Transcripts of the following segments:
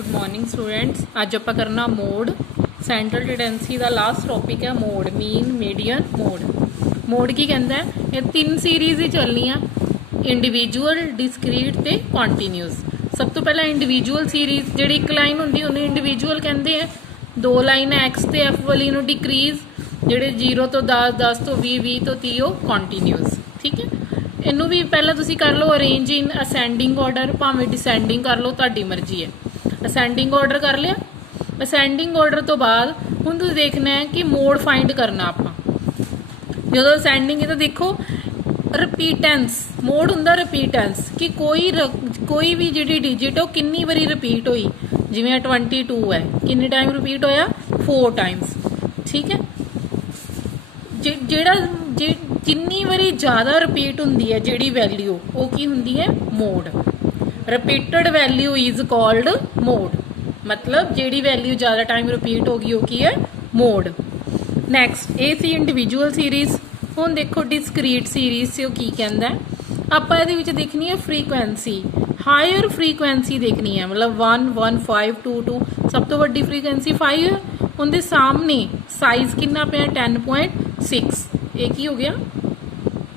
Good morning students. अज आप करना mode central tendency का लास्ट टॉपिक है mode mean median mode. Mode की कहता है ये तीन सीरीज़ ही चलनियाँ इंडिविजुअल डिस्क्रीट ते कॉन्टीन्यूस। सब तो पहला इंडिविजुअल सीरीज़ जी एक लाइन होंगी उन्हें इंडिविजुअल कहते हैं। दो लाइन एक्स ते एफ वाली नूं डिक्रीज जेडे 0 तो 10 10 तो 20 20 तो 30 कॉन्टीन्यूस। ठीक है, इनू भी पहला तुसी कर लो अरेंज इन असेंडिंग ऑर्डर, भावें डिसेंडिंग कर लो, तुहाडी मर्जी है। असेंडिंग ऑर्डर कर लिया। असेंडिंग ऑर्डर तो बाद हुण तुसीं देखना है कि मोड फाइंड करना आपां। जो असेंडिंग है तो देखो रिपीटेंस मोड हुंदा रिपीटेंस कि कोई भी जिहड़ी डिजिट है कितनी बारी रिपीट हुई। जिवें 22 है, कितने टाइम रिपीट होया 4 टाइम्स। ठीक है, जेड़ा जिन्नी बारी ज़्यादा रिपीट हुंदी है जिहड़ी वैल्यू वो की हुंदी है mode. Repeated value is called mode, मतलब जिहड़ी वैल्यू ज़्यादा टाइम रिपीट होगी वो की है मोड। नैक्सट ये सी इंडिविजुअल सीरीज़। हुण देखो डिस्क्रीट सीरीज़ से की कहंदा है आपां इहदे विच देखनी है फ्रीकुएंसी। हायर फ्रीकुएंसी देखनी है, मतलब 1 1 5 2 2 सब तो वड्डी फ्रीकुएंसी 5 है। उनके सामने साइज कितना पे 10.6। एक ही हो गया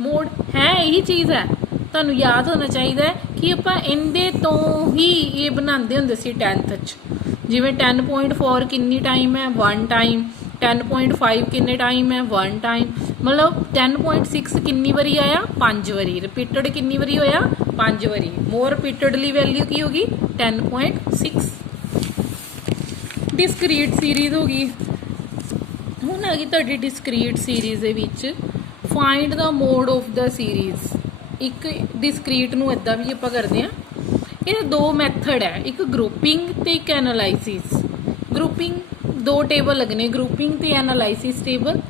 मोड है, यही चीज़ है। तुहानू याद होना चाहिए कि आपां इहदे तो ही ये बनाते होंदे सी 10th च। जिवें 10.4 कितनी टाइम है 1 टाइम, 10.5 कितने टाइम है 1 टाइम, मतलब 10.6 कितनी बारी आया 5 बारी। रिपीटेड कितनी बारी होया 5 बारी। मोर रिपीटेडली वैल्यू की होगी 10.6। डिस्क्रीट सीरीज़ होगी। हुण आ गई तुहाडी discrete series they which find the mode of the series. एक डिस्क्रीट नूं इदां भी आपां करदे हां। ये दो मैथड है, एक ग्रुपिंग ते एक एनालाइसिस। ग्रुपिंग दो टेबल लगने, ग्रुपिंग ते एनालाइसिस टेबल।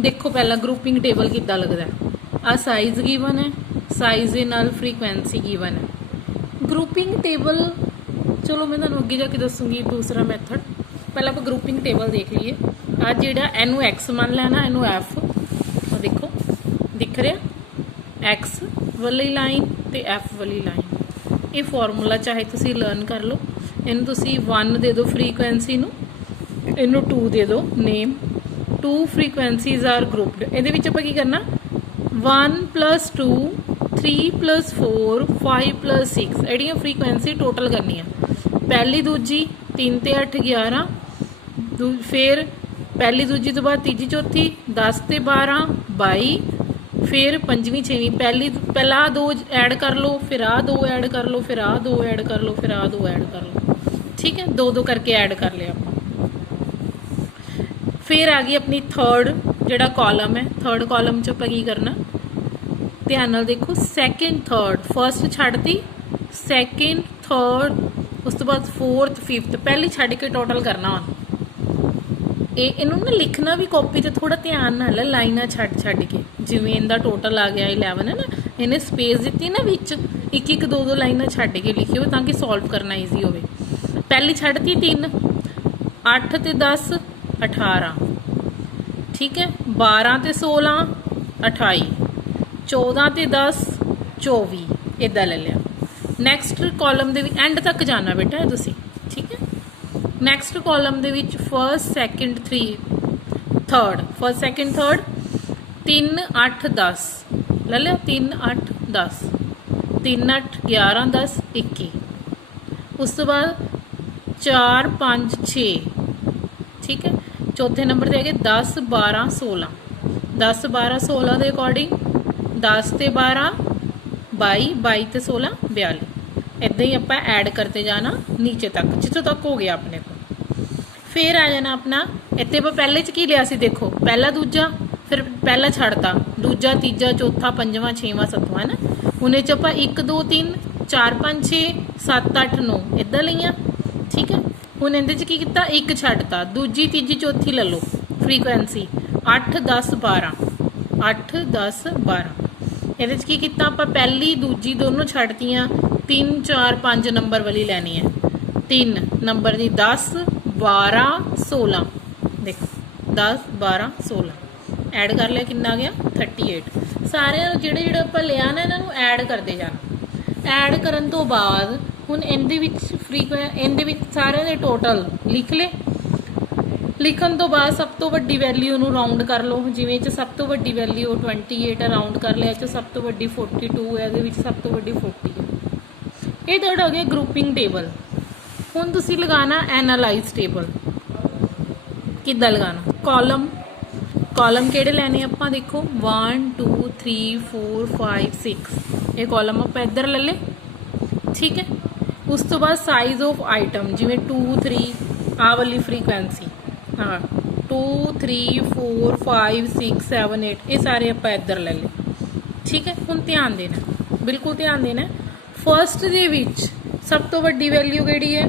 देखो पहला ग्रुपिंग टेबल किद्दां लगदा है। आ साइज गिवन है, साइज दे नाल फ्रीकुएंसी गिवन है। ग्रुपिंग टेबल चलो मैं तुहानूं अगे जाके दसूँगी दूसरा मैथड। पहला आप ग्रुपिंग टेबल देख लीए। आ जिहड़ा इनू एक्स मान लेना, इनू एफ। देखो दिख रहा एक्स वाली लाइन ते एफ वाली लाइन। ये फॉर्मूला चाहे तुसी लर्न कर लो। इनू तुसी 1 दे दो फ्रीकुएंसी नू, इनू 2 दे दो नेम। 2 फ्रीकुएंसीज are grouped. इहदे विच आपां की करना 1 + 2 3 + 4 5 + 6 एडियां फ्रीकुएंसी टोटल करनी है। पहली दूजी 3 ते 8 11, फिर पहली दूजी तो बाद तीजी चौथी 10 ते 12 22, फिर पंजवीं छेवीं पहला 2 ऐड कर लो, फिर आ 2 ऐड कर लो, फिर आ 2 ऐड कर लो, फिर आ 2 ऐड कर लो। ठीक है, 2 2 करके ऐड कर लिया। फिर आ गई अपनी थर्ड जिहड़ा कॉलम है। थर्ड कॉलम च आपां की करना, ध्यान नाल देखो सैकेंड थर्ड, फर्स्ट छड्डती सैकेंड थर्ड, उस तो बाद फोर्थ फिफ्थ, पहली छड्ड के टोटल करना। इनू ना लिखना भी कॉपी ते थोड़ा ध्यान नाल लाइनां छड्ड के। जिवें इनका टोटल आ गया 11 है ना, इन्हें स्पेस दी ना विच एक एक 2 2 लाइनां छड्ड के लिखियो ताकि सॉल्व करना ईजी होवे। पहली छड्डती 3, 8 ते 10 18। ठीक है, 12 ते 16 28, 14 ते 10 24 इदा ले लिया। नैक्सट कॉलम दे एंड तक जाना बेटा है तुसी। ठीक है, नैक्सट कॉलम दे विच first second third, first second third 3 8 10 ले लिया। 3 8 10, 3 8 11 10 21। उस तो बाद 4 5 6। ठीक है, चौथे नंबर ते आ गए 10 12 16। 10 12 16 के अकॉर्डिंग 10 ते 12 22, 22 ते 16 42। इदां ही आपां ऐड करते जाना नीचे तक जितों तक हो गया अपने को। फिर आ जाना अपना इत्थे आपां पहले च की लिया सी, देखो पहला दूजा, फिर पहला छड्डता दूजा तीजा चौथा पंजवां छेवां सत्तवां है ना। हुण इह च आपां 1 2 3 4 5 6 7 8 9 इदां लईआं। ठीक है, हुण इहदे च की कीता 1 छड्डता, दूजी तीजी चौथी ले लो फ्रीकुएंसी 8 10 12 8 10 12। ਇਹਦੇ 'ਚ ਕੀ ਕੀਤਾ ਆਪਾਂ पहली दूजी दोनों छड्डतियां, 3 4 5 नंबर वाली लैनी है। 3 नंबर की 10 12 16। देखो 10 12 16 ऐड कर लिया, कितना आ गया 38। सारे जिहड़े जिहड़े आपां लिया ना इन्हां नूं ऐड करते जाना। ऐड करन तो बाद ਹੁਣ ਇਹਦੇ ਵਿੱਚ ਇਹਦੇ ਵਿੱਚ ਸਾਰਿਆਂ ਦੇ ਟੋਟਲ ਲਿਖ ਲੈ। ਲਿਖਣ ਤੋਂ ਬਾਅਦ ਸਭ ਤੋਂ ਵੱਡੀ ਵੈਲਿਊ ਨੂੰ ਰਾਉਂਡ ਕਰ ਲਓ। ਜਿਵੇਂ ਇਹ 'ਚ ਸਭ ਤੋਂ ਵੱਡੀ ਵੈਲਿਊ 28 ਹੈ, ਰਾਉਂਡ ਕਰ ਲਿਆ। ਇਹ 'ਚ ਸਭ ਤੋਂ ਵੱਡੀ 42 ਹੈ, ਇਹਦੇ ਵਿੱਚ ਸਭ ਤੋਂ ਵੱਡੀ 40 ਹੈ। ਇਹ ਤੁਹਾਡਾ ਹੋ ਗਿਆ ਗਰੁੱਪਿੰਗ ਟੇਬਲ। ਹੁਣ ਤੁਸੀਂ ਲਗਾਉਣਾ ਐਨਾਲਾਈਜ਼ ਟੇਬਲ। ਕਿੱਦਾਂ ਲਗਾਉਣਾ? ਕਾਲਮ ਕਿਹੜੇ ਲੈਣੇ ਆਪਾਂ? ਦੇਖੋ 1 2 3 4 5 6 ਇਹ ਕਾਲਮ ਆਪਾਂ ਇੱਧਰ ਲੈ ਲਏ, ਠੀਕ ਹੈ। ਉਸ ਤੋਂ ਬਾਅਦ ਸਾਈਜ਼ ਆਫ ਆਈਟਮ, ਜਿਵੇਂ 2 3 ਆਹ ਵਾਲੀ ਫ੍ਰੀਕੁਐਂਸੀ, हाँ 2 3 4 5 6 7 8 ये सारे आप इधर ले ले, ठीक है। हुण ध्यान देना, बिल्कुल ध्यान देना। फर्स्ट दे विच सब तो वड्डी वैल्यू किहड़ी है?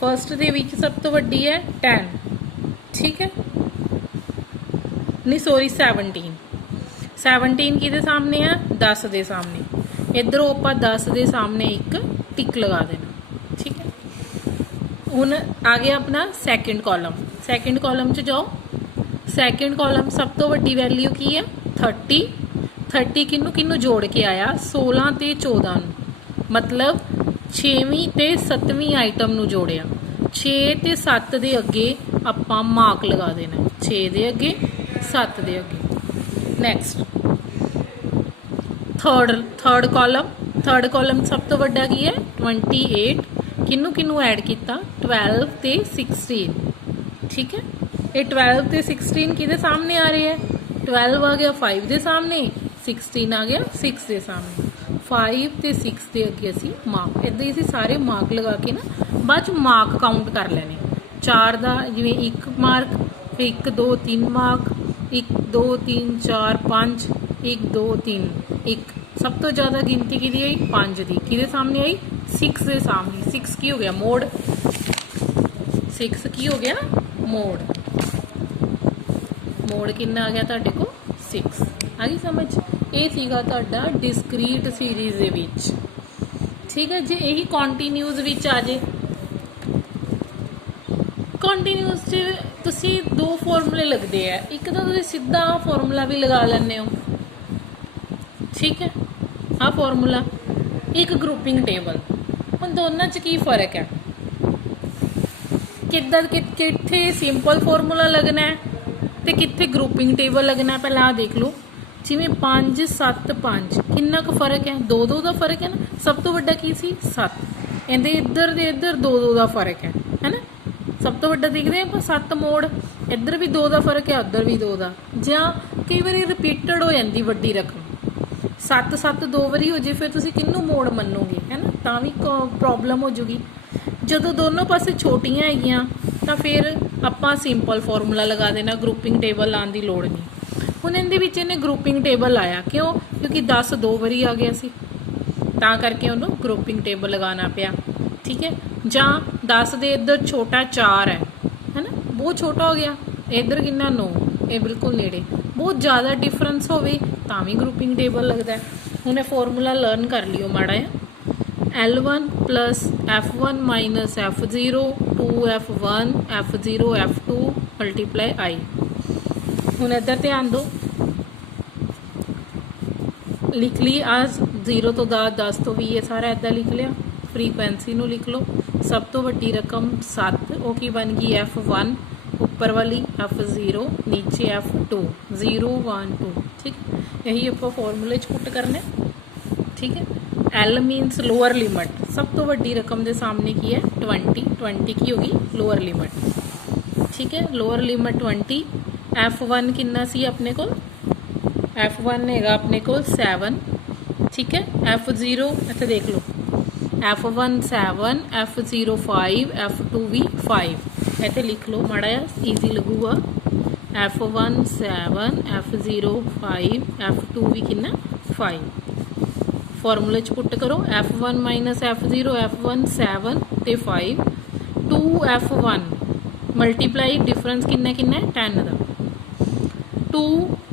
फर्स्ट दे विच सब तो वड्डी है 10, ठीक है। नहीं सॉरी 17 किहदे सामने है? 10 दे सामने। इधरों आपां 10 दे सामने एक टिक लगा देना, ठीक है। ਹੁਣ ਆ ਗਿਆ ਆਪਣਾ ਸੈਕਿੰਡ ਕਾਲਮ। ਸੈਕਿੰਡ ਕਾਲਮ 'ਚ ਜਾਓ। ਸੈਕਿੰਡ ਕਾਲਮ ਸਭ ਤੋਂ ਵੱਡੀ ਵੈਲਿਊ ਕੀ ਹੈ? 30 ਕਿਹਨੂੰ ਜੋੜ ਕੇ ਆਇਆ? 16 ਤੇ 14 ਨੂੰ, ਮਤਲਬ 6ਵੀਂ ਤੇ 7ਵੀਂ ਆਈਟਮ ਨੂੰ ਜੋੜਿਆ। 6 ਤੇ 7 ਦੇ ਅੱਗੇ ਆਪਾਂ ਮਾਰਕ ਲਗਾ ਦੇਣਾ, 6 ਦੇ ਅੱਗੇ 7 ਦੇ ਅੱਗੇ। ਨੈਕਸਟ ਥਰਡ ਕਾਲਮ ਸਭ ਤੋਂ ਵੱਡਾ ਕੀ ਹੈ? 28 ਕਿਹਨੂੰ ਐਡ ਕੀਤਾ? 12 ਤੇ 16, ठीक है। ये 12 ਤੇ 16 किहदे सामने आ रहे हैं? 12 आ गया 5 ਦੇ ਸਾਹਮਣੇ, 16 आ गया 6 ਦੇ ਸਾਹਮਣੇ। 5 ਤੇ 6 ਦੇ ਅੱਗੇ ਅਸੀਂ ਮਾਰਕ, ਇੱਦਾਂ ਹੀ ਅਸੀਂ ਸਾਰੇ ਮਾਰਕ ਲਗਾ ਕੇ ਨਾ ਬਾਅਦ 'ਚ ਮਾਰਕ ਕਾਊਂਟ ਕਰ ਲੈਣੇ। 4 ਦਾ ਜਿਵੇਂ 1 ਮਾਰਕ, ਫਿਰ 1 2 3 ਮਾਰਕ, 1 2 3 4 5, 1 2 3 1। ਸਭ ਤੋਂ ਜ਼ਿਆਦਾ ਗਿਣਤੀ ਕਿਹਦੀ ਆਈ? 5 ਦੀ। ਕਿਹਦੇ ਸਾਹਮਣੇ ਆਈ? 6 ਦੇ ਸਾਹਮਣੇ। 6 ਕੀ ਹੋ ਗਿਆ? ਮੋਡ। 6 ਕੀ ਹੋ ਗਿਆ? ਮੋਡ। ਮੋਡ ਕਿੰਨਾ ਆ ਗਿਆ ਤੁਹਾਡੇ ਕੋਲ? 6। ਆ ਗਈ ਸਮਝ? ਇਹ ਸੀਗਾ ਤੁਹਾਡਾ ਡਿਸਕ੍ਰੀਟ ਸੀਰੀਜ਼ ਦੇ ਵਿੱਚ, ਠੀਕ ਹੈ। ਜੇ ਇਹੀ ਕੰਟੀਨਿਊਸ ਵਿੱਚ ਆ ਜੇ, ਕੰਟੀਨਿਊਸ 'ਚ ਤੁਸੀਂ ਦੋ ਫਾਰਮੂਲੇ ਲੱਗਦੇ ਆ। ਇੱਕ ਤਾਂ ਤੁਸੀਂ ਸਿੱਧਾ ਫਾਰਮੂਲਾ ਵੀ ਲਗਾ ਲੈਂਦੇ ਹੋ, ਠੀਕ ਹੈ। ਆਹ ਫਾਰਮੂਲਾ, ਇੱਕ ਗਰੁੱਪਿੰਗ ਟੇਬਲ। ਹੁਣ ਦੋਨਾਂ 'ਚ ਕੀ ਫਰਕ ਹੈ? ਕਿੱਥੇ ਸਿੰਪਲ ਫਾਰਮੂਲਾ ਲੱਗਣਾ ਹੈ ਤੇ ਕਿੱਥੇ ਗਰੁੱਪਿੰਗ ਟੇਬਲ ਲੱਗਣਾ? ਪਹਿਲਾਂ ਆਹ ਦੇਖ ਲਓ। ਜਿਵੇਂ 5 7 5 ਕਿੰਨਾ ਕੁ ਫਰਕ ਹੈ? 2 ਦਾ ਫਰਕ ਹੈ ਨਾ। ਸਭ ਤੋਂ ਵੱਡਾ ਕੀ ਸੀ? 7। ਇਹਦੇ ਇੱਧਰ ਦੇ ਇੱਧਰ 2 ਦਾ ਫਰਕ ਹੈ ਨਾ। ਸਭ ਤੋਂ ਵੱਡਾ ਦੇਖਦੇ ਆਪਾਂ 7 ਮੋੜ। ਇੱਧਰ ਵੀ 2 ਦਾ ਫਰਕ ਹੈ, ਉੱਧਰ ਵੀ 2 ਦਾ। ਜਾਂ ਕਈ ਵਾਰੀ ਰਿਪੀਟਡ ਹੋ ਜਾਂਦੀ ਵੱਡੀ ਰਕਮ, 7 2 ਵਾਰੀ ਹੋ ਜੇ, ਫਿਰ ਤੁਸੀਂ ਕਿਹਨੂੰ ਮੋੜ ਮੰਨੋਗੇ? ਹੈ ਨਾ, ਤਾਂ ਵੀ ਪ੍ਰੋਬਲਮ ਹੋ ਜੂਗੀ। ਜਦੋਂ ਦੋਨੋਂ ਪਾਸੇ ਛੋਟੀਆਂ ਹੈਗੀਆਂ ਤਾਂ ਫਿਰ ਆਪਾਂ ਸਿੰਪਲ ਫਾਰਮੂਲਾ ਲਗਾ ਦੇਣਾ, ਗਰੁੱਪਿੰਗ ਟੇਬਲ ਲਾਉਣ ਦੀ ਲੋੜ ਨਹੀਂ। ਹੁਣ ਇਹਦੇ ਵਿੱਚ ਇਹਨੇ ਗਰੁੱਪਿੰਗ ਟੇਬਲ ਲਾਇਆ, ਕਿਉਂ? ਕਿਉਂਕਿ 10 2 ਵਾਰੀ ਆ ਗਿਆ ਸੀ, ਤਾਂ ਕਰਕੇ ਉਹਨੂੰ ਗਰੁੱਪਿੰਗ ਟੇਬਲ ਲਗਾਉਣਾ ਪਿਆ, ਠੀਕ ਹੈ। ਜਾਂ 10 ਦੇ ਇੱਧਰ ਛੋਟਾ 4 ਹੈ ਨਾ, ਬਹੁਤ ਛੋਟਾ ਹੋ ਗਿਆ। ਇੱਧਰ ਕਿੰਨਾ? 9। ਇਹ ਬਿਲਕੁਲ ਨੇੜੇ। ਬਹੁਤ ਜ਼ਿਆਦਾ ਡਿਫਰੈਂਸ ਹੋਵੇ ਤਾਂ ਵੀ ਗਰੁੱਪਿੰਗ ਟੇਬਲ ਲੱਗਦਾ। ਹੁਣ ਇਹ ਫਾਰਮੂਲਾ ਲਰਨ ਕਰ ਲਿਓ ਮਾੜਾ ਜਿਹਾ। L1 plus F1 minus F0 2F1 F0 F2 multiply I। ਹੁਣ ਇੱਧਰ ਧਿਆਨ ਦਿਓ, ਲਿਖ ਲਈ ਅੱਜ 0 ਤੋਂ 10 ਤੋਂ 20, ਇਹ ਸਾਰਾ ਇੱਦਾਂ ਲਿਖ ਲਿਆ। ਫ੍ਰੀਕੁਐਂਸੀ ਨੂੰ ਲਿਖ ਲਓ। ਸਭ ਤੋਂ ਵੱਡੀ ਰਕਮ 7, ਉਹ ਕੀ ਬਣ ਗਈ? F1 ਉੱਪਰ ਵਾਲੀ, F0 ਨੀਚੇ F2 0 1 2, ਠੀਕ। ਇਹੀ ਆਪਾਂ ਫਾਰਮੂਲੇ 'ਚ ਪੁੱਟ ਕਰਨਾ, ਠੀਕ ਹੈ। L means lower limit. सब तो वड्डी रकम के सामने की है 20 की होगी लोअर लिमिट, ठीक है। Lower limit 20। F1 कितना सी अपने को? F1 हैगा अपने को 7, ठीक है। F0 इत्थे देख लो, F1 7 F0 5 F2 भी 5। इत्थे लिख लो माड़ा जिहा, ईजी लगूगा। F1 7 F0 5 F2 भी कितना? 5। फॉर्मूले च पुट करो। F1 माइनस F0 F1 7 ते 5 2F1 मल्टीप्लाई डिफरेंस किन्ना किन्ना है? 10 का। 2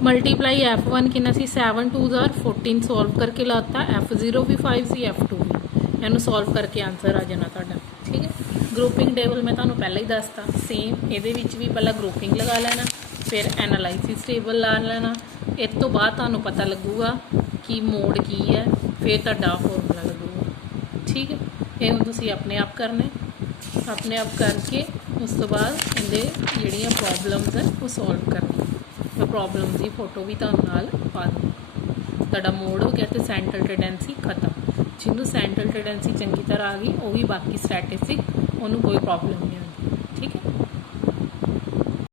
मल्टीप्लाई F1 किन्ना सी? 7 2 14। सॉल्व करके लाता। F0 भी 5 सी F2 भी। इनू सॉल्व करके आंसर आ जाना तुहाडा, ठीक है। ग्रुपिंग टेबल मैं तुहानू पहले ही दसता। सेम ये भी पहला ग्रुपिंग लगा लेना, फिर एनालाइसिस टेबल ला लेना। इस तो बाद तुहानू पता लगूगा कि मोड की है, फिर तुहाडा फॉर्मूला लगूगा। ठीक है। ਇਹ ਹੁਣ ਤੁਸੀਂ ਆਪਣੇ ਆਪ ਕਰਨਾ ਆਪਣੇ ਆਪ ਕਰਕੇ ਉਸ ਤੋਂ ਬਾਅਦ ਇਹਦੇ ਜਿਹੜੀਆਂ ਪ੍ਰੋਬਲਮਸ ਹੈ ਉਹ ਸੋਲਵ ਕਰਨੀ। ਮੈਂ ਪ੍ਰੋਬਲਮ ਦੀ ਫੋਟੋ ਵੀ ਤੁਹਾਨੂੰ ਨਾਲ ਪਾ ਦੂੰ। ਤੁਹਾਡਾ ਮੋਡ ਹੋ ਗਿਆ ਤੇ ਸੈਂਟਰਲ ਟੈਂਡੈਂਸੀ ਖਤਮ। ਜਿਹਨੂੰ ਸੈਂਟਰਲ ਟੈਂਡੈਂਸੀ ਚੰਗੀ ਤਰ੍ਹਾਂ ਆ ਗਈ ਉਹ ਵੀ ਬਾਕੀ ਸਟੈਟਿਸਟਿਕ ਉਹਨੂੰ ਕੋਈ ਪ੍ਰੋਬਲਮ ਨਹੀਂ ਆਉਂਦੀ। ਠੀਕ ਹੈ।